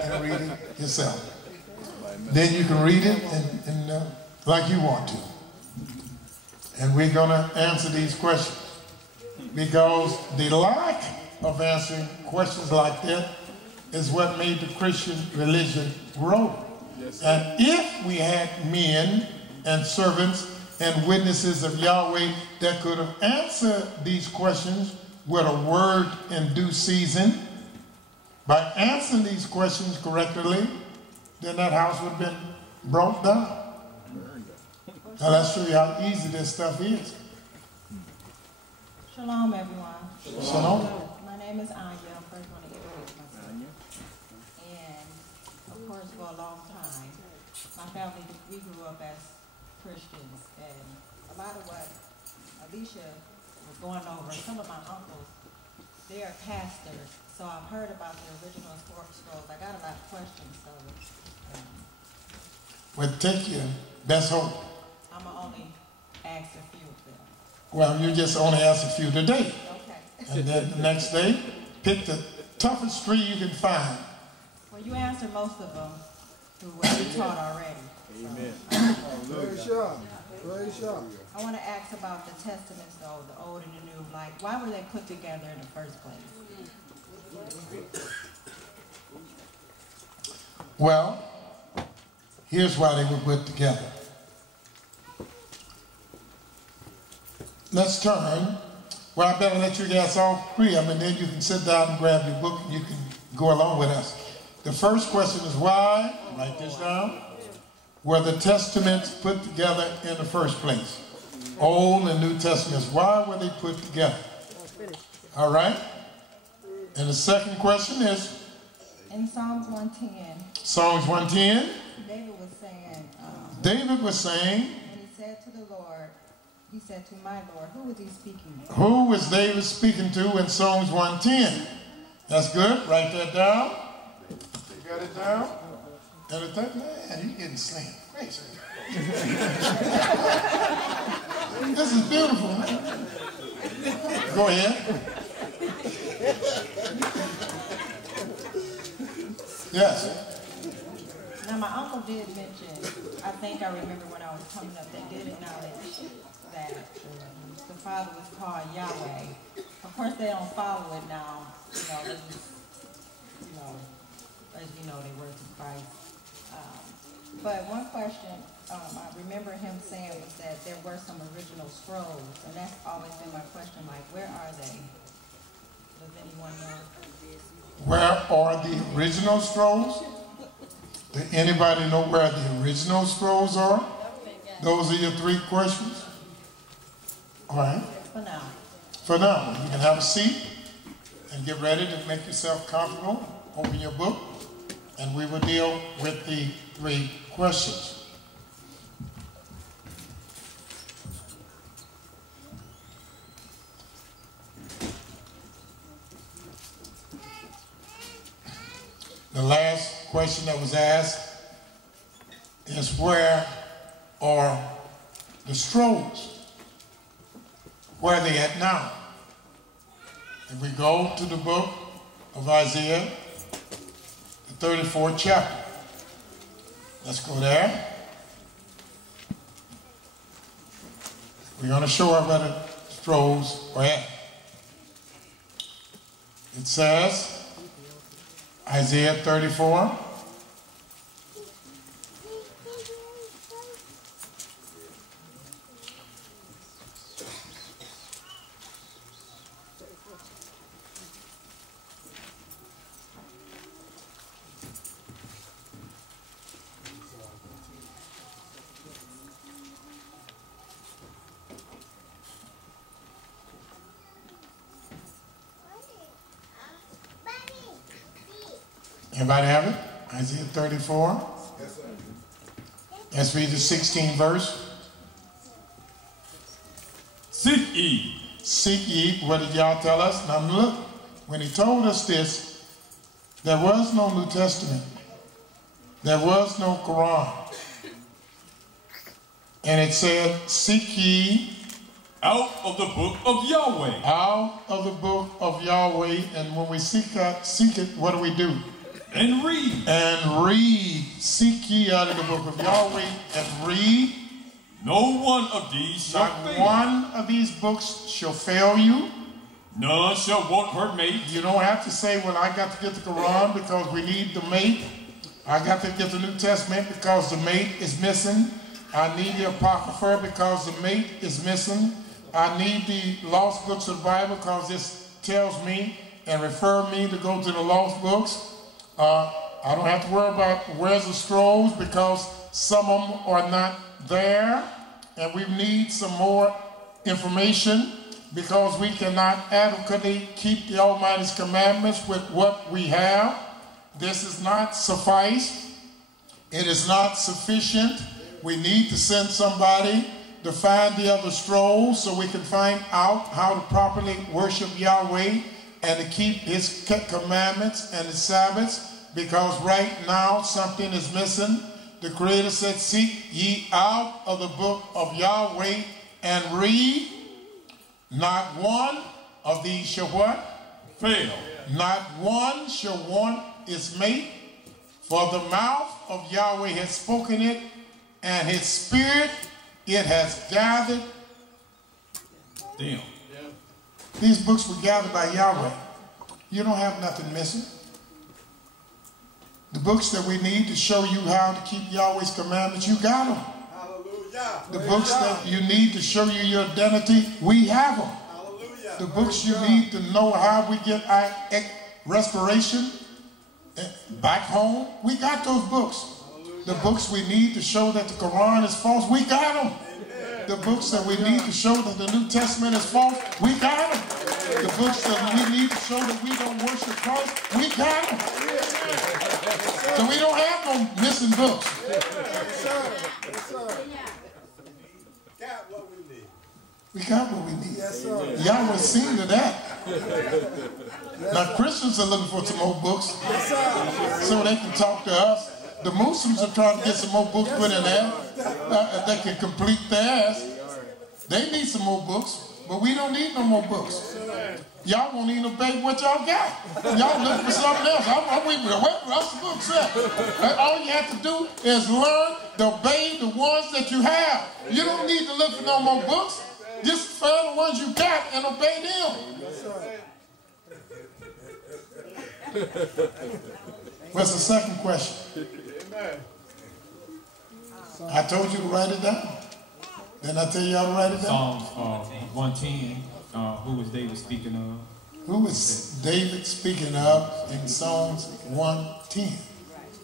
and read it yourself. Then you can read it like you want to. And we're going to answer these questions because the lack of answering questions like that is what made the Christian religion grow. And if we had men and servants and witnesses of Yahweh that could have answered these questions with a word in due season, by answering these questions correctly, then that house would have been brought down. Now let's show you how easy this stuff is. Shalom, everyone. Shalom. My name is Anya. I'm first one to get married to myself. And of course, for a long time, my family, we grew up as Christians. And a lot of what Elesha was going over, some of my uncles, they are pastors. So I've heard about the original scrolls. I got a lot of questions. So, well, take your best hope. I'm going to only ask a few of them. Well, you just only ask a few today. Okay. And then the next day, pick the toughest three you can find. Well, you answered most of them who were taught already. Amen. I want to ask about the testaments, though, the old and the new. Like, why were they put together in the first place? Well, here's why they were put together. Let's turn. Well, I better let you guys all three of them, and then you can sit down and grab your book and you can go along with us. The first question is why, write this down, were the testaments put together in the first place? Old and New Testaments. Why were they put together? All right? And the second question is? In Psalms 110. Psalms 110. David was saying. And he said to the Lord, he said to my Lord, who was he speaking to? Who was David speaking to in Psalms 110? That's good. Write that down. You got it down? And the third, man, you getting slammed. Great. This is beautiful, man. Go ahead. Yes. Now, my uncle did mention, I think I remember when I was coming up, they did acknowledge that the Father was called Yahweh. Of course, they don't follow it now. They just, as you know, they worship Christ. But one question I remember him saying was that there were some original scrolls, and that's always been my question, like, where are they? Does anyone know? Where are the original scrolls? Does anybody know where the original scrolls are? Those are your three questions? All right. For now. For now. You can have a seat and get ready to make yourself comfortable. Open your book, and we will deal with the three questions. The last question that was asked is where are the scrolls? Where are they at now? If we go to the book of Isaiah, the 34th chapter. Let's go there. We're going to show her where the scrolls are at. It says, Isaiah 34. Everybody have it? Isaiah 34. Yes, sir. Let's read the 16th verse. Seek ye. Seek ye. What did y'all tell us? Now look, when he told us this, there was no New Testament. There was no Quran. And it said, seek ye Out of the book of Yahweh. out of the book of Yahweh. And when we seek it, what do? and read. And read. Seek ye out of the book of Yahweh and read. No one of these shall fail. Not one of these books shall fail you. None shall want her mate. You don't have to say, well, I got to get the Quran because we need the mate. I got to get the New Testament because the mate is missing. I need the Apocrypha because the mate is missing. I need the lost books of the Bible because this tells me and refer me to go to the lost books. I don't have to worry about where's the scrolls because some of them are not there. And we need some more information because we cannot adequately keep the Almighty's commandments with what we have. This is not suffice. It is not sufficient. We need to send somebody to find the other scrolls so we can find out how to properly worship Yahweh and to keep his commandments and his Sabbaths, because right now something is missing. The Creator said, seek ye out of the book of Yahweh and read. Not one of these shall what? Fail. Not one shall want its mate, for the mouth of Yahweh has spoken it, and his spirit it has gathered. Damn. These books were gathered by Yahweh. You don't have nothing missing. The books that we need to show you how to keep Yahweh's commandments, you got them. Hallelujah. The books that you need to show you your identity, we have them. Hallelujah. The books you need to know how we get our respiration back home, we got those books. The books we need to show that the Quran is false, we got them. The books that we need to show that the New Testament is false, we got them. The books that we need to show that we don't worship Christ, we got them. So we don't have no missing books. Yes, sir. Yes, sir. Got what we need. We got what we need. Yes, sir. Yahweh seen to that. Now Christians are looking for some more books so they can talk to us. The Muslims are trying to get some more books put in there that can complete theirs. They need some more books, but we don't need no more books. Y'all won't even obey what y'all got. Y'all looking for something else. I'm waiting for what else the book said. All you have to do is learn to obey the ones that you have. You don't need to look for no more books. Just find the ones you got and obey them. What's the second question? I told you to write it down. Didn't I tell you how to write it down? Psalms 110. Who was David speaking of? Who was David speaking of in Psalms 110?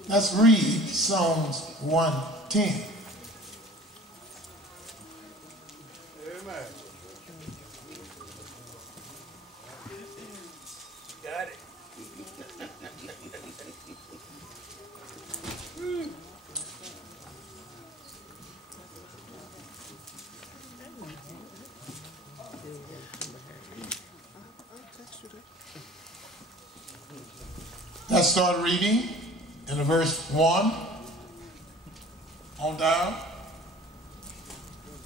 Let's read Psalms 110. Amen. Got it. Let's start reading in verse 1 on down.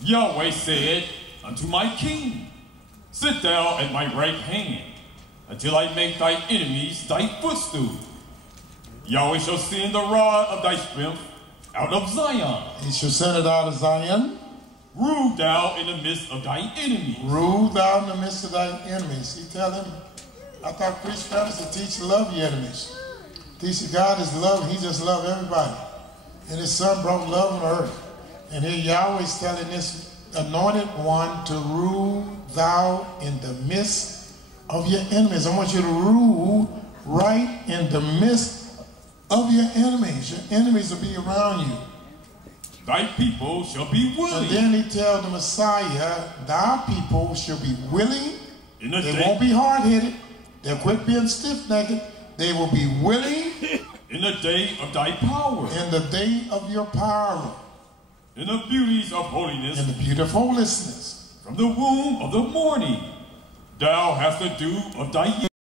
Yahweh said unto my king, sit thou at my right hand, until I make thy enemies thy footstool. Yahweh shall send the rod of thy strength out of Zion. He shall send it out of Zion. Rule thou in the midst of thy enemies. Rule thou in the midst of thy enemies. He tell him, I thought preach parents to teach to love your enemies. Teach God is love. He just loved everybody. And his son brought love on earth. And here Yahweh's telling this anointed one to rule thou in the midst of your enemies. I want you to rule right in the midst of your enemies. Your enemies will be around you. Thy people shall be willing. And then he tells the Messiah, thy people shall be willing. They won't be hard-headed. They'll quit being stiff-necked. They will be willing. In the day of thy power. In the day of your power. In the beauties of holiness. In the beauty of holiness. From the womb of the morning. Thou hast the dew of thy